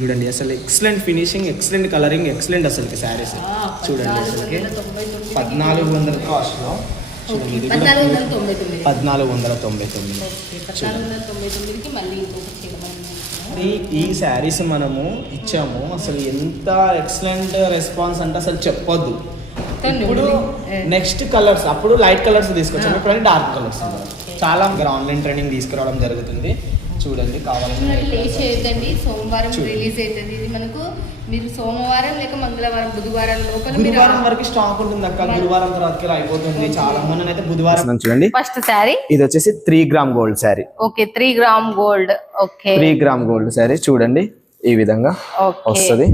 చూడండి అసలు excellent finishing, excellent colouring, excellent అసలుకి శారీస్ చూడండి. అసలుకి 1400 కాస్ట్లో చూడండి, 1499. ఈ శారీస్ మనము ఇచ్చాము, అసలు ఎంత ఎక్సలెంట్ రెస్పాన్స్ అంటే అసలు చెప్పొద్దు. ఇప్పుడు నెక్స్ట్ కలర్స్, అప్పుడు లైట్ కలర్స్ తీసుకొచ్చాము, ఇప్పుడు డార్క్ కలర్స్. చాలా ఆన్లైన్ ట్రైనింగ్ తీసుకురావడం జరుగుతుంది. చూడండి, కావాలండి. సోమవారం రిలీజ్ అవుతుంది ఇది మనకు. మీరు సోమవారం లేక మంగళవారం, బుధవారం లోపల గురువారం వరకు స్టాక్ ఉంటుంది అక్క. గురువారం తర్వాత అయిపోతుంది. చాలా మంది అయితే బుధవారం. చూడండి, ఫస్ట్ శారీ ఇది వచ్చేసి 3 gram gold sari. Okay, 3 gram gold. Okay, 3 gram gold sari చూడండి, ఈ విధంగా వస్తుంది.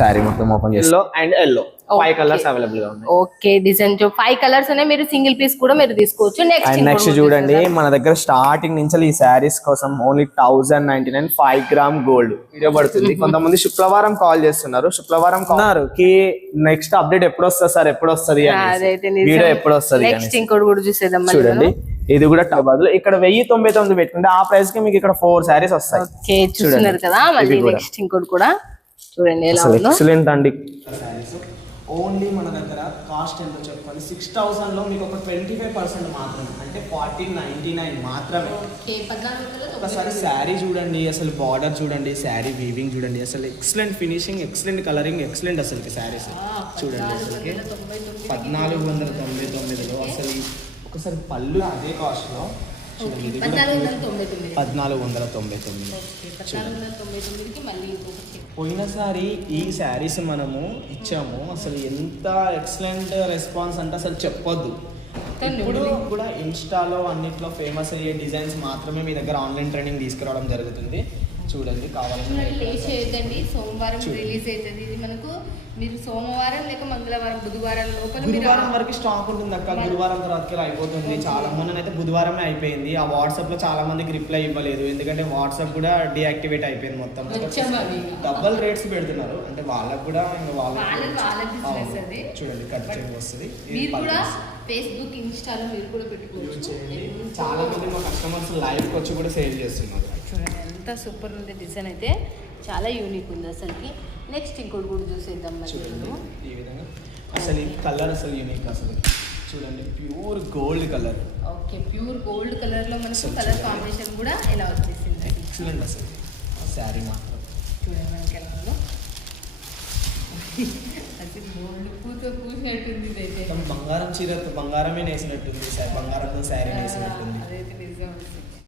శారీ మొత్తం ఓపెన్ చేసి అండ్ ఎల్లో 5 కలర్స్ అవైలబుల్ గా ఉన్నాయి. ఓకే, డిజైన్ 5 కలర్స్ ఉన్నాయి. మీరు సింగిల్ పీస్ కూడా మీరు తీసుకోవచ్చు. నెక్స్ట్ చూడండి, మన దగ్గర స్టార్టింగ్ నుంచి ఈ శారీస్ కోసం ఓన్లీ 1099 5 గ్రామ్ గోల్డ్ వీడియో పడుతుంది. కొంతమంది శుక్రవారం కాల్ చేస్తున్నారు, శుక్రవారం కాల్ కి నెక్స్ట్ అప్డేట్ ఎప్పుడు వస్తుంది సార్, ఎప్పుడు వస్తుంది వీడియో ఎప్పుడు వస్తుంది. నెక్స్ట్ ఇంకోటి కూడా చూసేద్దాం. చూడండి, ఇది కూడా బదులు ఇక్కడ 1099 పెట్టుకుంటే ఆ ప్రైస్ కి మీకు ఇక్కడ 4 శారీస్ వస్తాయి. ఓకే, చూస్తున్నారు కదా. మళ్ళీ నెక్స్ట్ ఇంకోటి కూడా చూడండి ఎలా ఉందో. ఎక్సలెంట్ అండి. ఓన్లీ మన దగ్గర కాస్ట్ ఎంతో చెప్పాలి, 6000 లో మీకు ఒక 25% మాత్రమే, అంటే 1499 మాత్రమే. ఒకసారి శారీ చూడండి, అసలు బార్డర్ చూడండి, శారీ వీవింగ్ చూడండి, అసలు excellent finishing, excellent colouring, excellent అసలు శారీస్ చూడండి. అసలుకి 1499లో అసలు ఒకసారి పళ్ళు అదే కాస్ట్ లో 1499. పోయినసారి ఈ శారీస్ మనము ఇచ్చాము, అసలు ఎంత ఎక్సలెంట్ రెస్పాన్స్ అంటే అసలు చెప్పొద్దు. ఇప్పుడు కూడా ఇన్స్టాలో అన్నిట్లో ఫేమస్ అయ్యే డిజైన్స్ మాత్రమే మీ దగ్గర ఆన్లైన్ ట్రైనింగ్ తీసుకురావడం జరుగుతుంది. చూడండి, కావాలండి. సోమవారం రిలీజ్ అవుతుంది ఇది మనకు. మీరు సోమవారం లేక మంగళవారం, బుధవారం లోపల గురువారం వరకు స్టాక్ ఉంటుంది అక్క. గురువారం తర్వాత అయిపోతుంది. చాలా మంది అయితే బుధవారమే అయిపోయింది. ఆ వాట్సాప్ లో చాలా మందికి రిప్లై ఇవ్వలేదు, ఎందుకంటే వాట్సాప్ కూడా డియాక్టివేట్ అయిపోయింది మొత్తం. డబల్ రేట్స్ పెడుతున్నారు, అంటే వాళ్ళకు కూడా చూడండి కట్ చేంజ్ వస్తుంది. ఫేస్బుక్, ఇన్స్టాలో మీరు కూడా పెట్టుకోవచ్చు. చాలా మంది మా కస్టమర్స్ లైవ్ వచ్చి కూడా సేల్ చేస్తున్నారు. చూడండి ఎంత సూపర్ ఉంది డిజైన్, అయితే చాలా యూనిక్ ఉంది అసలుకి. నెక్స్ట్ ఇంకోటి కూడా చూసేద్దాం. చూడండి, ఈ విధంగా అసలు ఈ కలర్ అసలు యూనిక్ అసలు చూడండి, pure gold colour. Okay, pure gold colour లో మనకు కలర్ కాంబినేషన్ కూడా ఎలా వచ్చేసింది. ఎక్సలెంట్ అసలు శారీ మాత్రం చూడండి మనకి ఎలా ఉందో. అసలు గోల్డ్ పూతో పూసినట్టుంది. అయితే బంగారం చీర, బంగారమే నేసినట్టుంది, బంగారంతో శారీ నేసినట్టుంది. అదైతే నిజం.